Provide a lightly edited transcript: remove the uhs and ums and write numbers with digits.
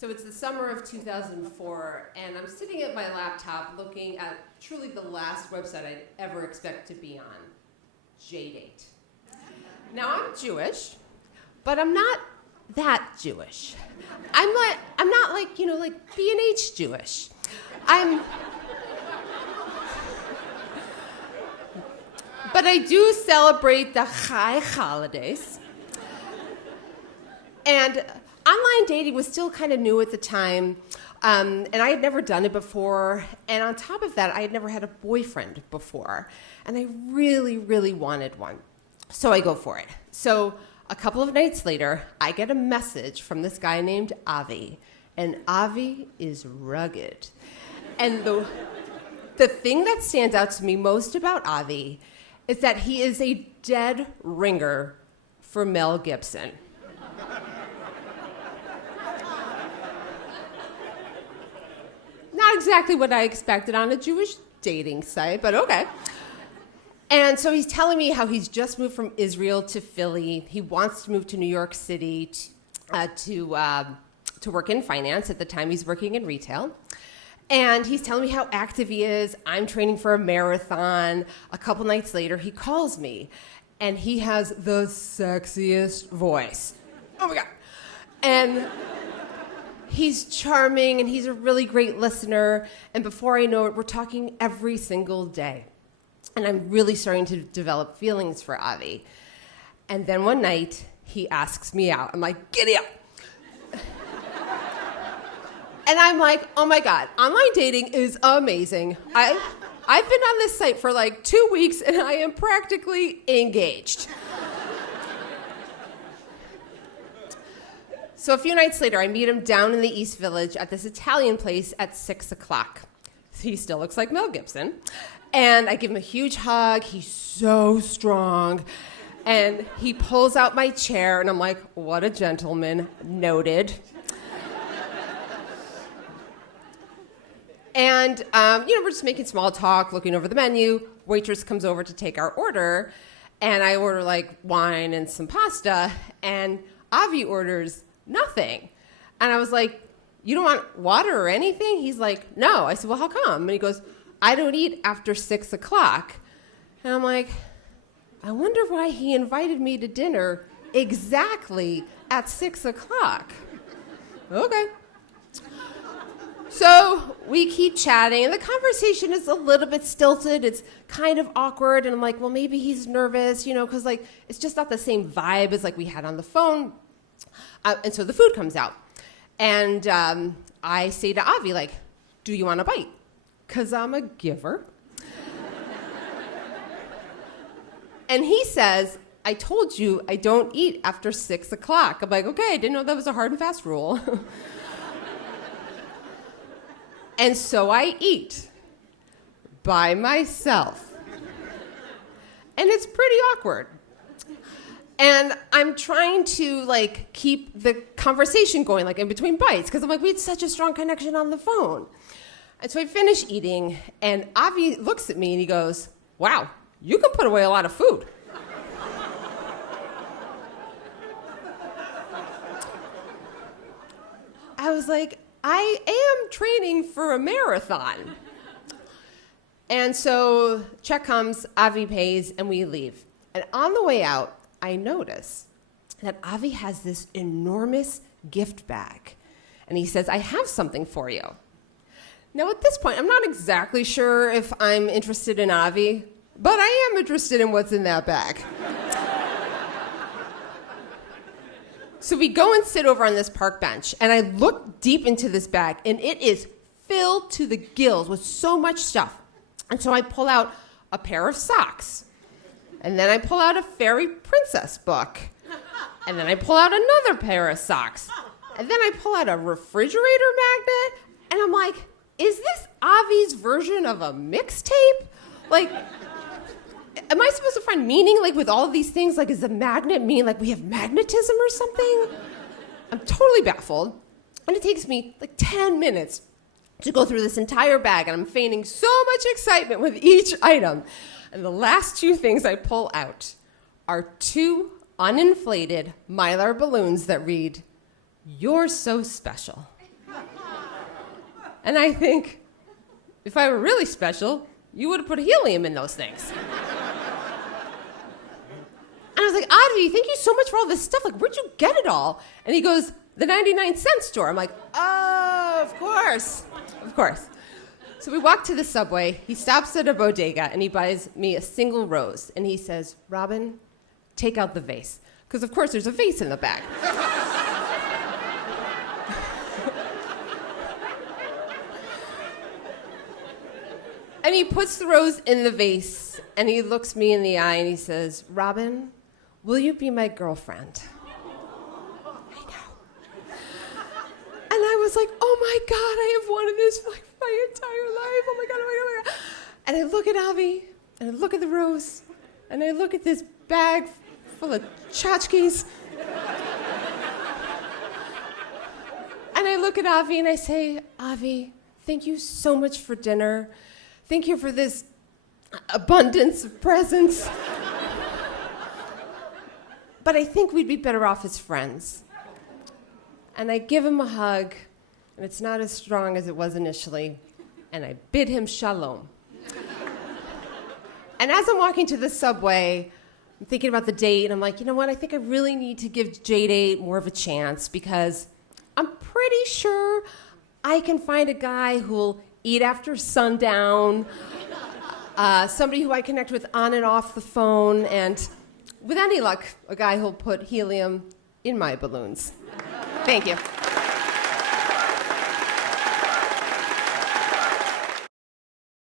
So it's the summer of 2004, and I'm sitting at my laptop looking at truly the last website I'd ever expect to be on, JDate. Now, I'm Jewish, but I'm not that Jewish. I'm not like B&H Jewish. But I do celebrate the Chai holidays. And online dating was still kind of new at the time, and I had never done it before. And on top of that, I had never had a boyfriend before. And I really, really wanted one. So I go for it. So a couple of nights later, I get a message from this guy named Avi. And Avi is rugged. And the thing that stands out to me most about Avi is that he is a dead ringer for Mel Gibson. Not exactly what I expected on a Jewish dating site, but okay. And so he's telling me how he's just moved from Israel to Philly. He wants to move to New York City to work in finance. At the time, he's working in retail. And he's telling me how active he is. I'm training for a marathon. A couple nights later, he calls me. And he has the sexiest voice. Oh, my God. And he's charming, and he's a really great listener. And before I know it, we're talking every single day. And I'm really starting to develop feelings for Avi. And then one night, he asks me out. I'm like, giddy up. And I'm like, oh my God, online dating is amazing. I've been on this site for like 2 weeks, and I am practically engaged. So a few nights later, I meet him down in the East Village at this Italian place at 6 o'clock. He still looks like Mel Gibson. And I give him a huge hug. He's so strong. And he pulls out my chair, and I'm like, what a gentleman. Noted. And, we're just making small talk, looking over the menu. Waitress comes over to take our order. And I order, wine and some pasta. And Avi orders nothing. And I was like, you don't want water or anything? He's like, no. I said, well, how come? And he goes, I don't eat after 6 o'clock. And I'm like, I wonder why he invited me to dinner exactly at 6 o'clock. Okay. So we keep chatting, and the conversation is a little bit stilted. It's kind of awkward, and I'm like, well, maybe he's nervous, because it's just not the same vibe as we had on the phone. And so the food comes out, and I say to Avi, do you want a bite? Because I'm a giver. And he says, I told you I don't eat after 6 o'clock. I'm like, okay, I didn't know that was a hard and fast rule. And so I eat by myself. And it's pretty awkward. And I'm trying to keep the conversation going in between bites, because I'm like, we had such a strong connection on the phone. And so I finish eating, and Avi looks at me and he goes, wow, you can put away a lot of food. I was like, I am training for a marathon. And so check comes, Avi pays, and we leave. And on the way out, I notice that Avi has this enormous gift bag. And he says, I have something for you. Now, at this point, I'm not exactly sure if I'm interested in Avi, but I am interested in what's in that bag. So we go and sit over on this park bench, and I look deep into this bag, and it is filled to the gills with so much stuff. And so I pull out a pair of socks, and then I pull out a fairy princess book, and then I pull out another pair of socks, and then I pull out a refrigerator magnet, and I'm like, is this Avi's version of a mixtape? Am I supposed to find meaning, with all of these things? Does the magnet mean, we have magnetism or something? I'm totally baffled. And it takes me, 10 minutes to go through this entire bag, and I'm feigning so much excitement with each item. And the last two things I pull out are 2 uninflated Mylar balloons that read, "You're so special." And I think, if I were really special, you would have put helium in those things. And I was like, Avi, thank you so much for all this stuff. Like, where'd you get it all? And he goes, the 99-cent store. I'm like, oh, of course. Of course. So we walk to the subway. He stops at a bodega, and he buys me a single rose. And he says, Robin, take out the vase. Because, of course, there's a vase in the bag. And he puts the rose in the vase, and he looks me in the eye, and he says, Robin, will you be my girlfriend? I know. And I was like, oh my God, I have wanted this for like my entire life. Oh my God, oh my God, oh my God. And I look at Avi, and I look at the rose, and I look at this bag full of tchotchkes. And I look at Avi, and I say, Avi, thank you so much for dinner. Thank you for this abundance of presents. But I think we'd be better off as friends. And I give him a hug, and it's not as strong as it was initially, and I bid him shalom. And as I'm walking to the subway, I'm thinking about the date, and I'm like, you know what? I think I really need to give JDate more of a chance because I'm pretty sure I can find a guy who'll eat after sundown, somebody who I connect with on and off the phone, and with any luck, a guy who'll put helium in my balloons. Thank you.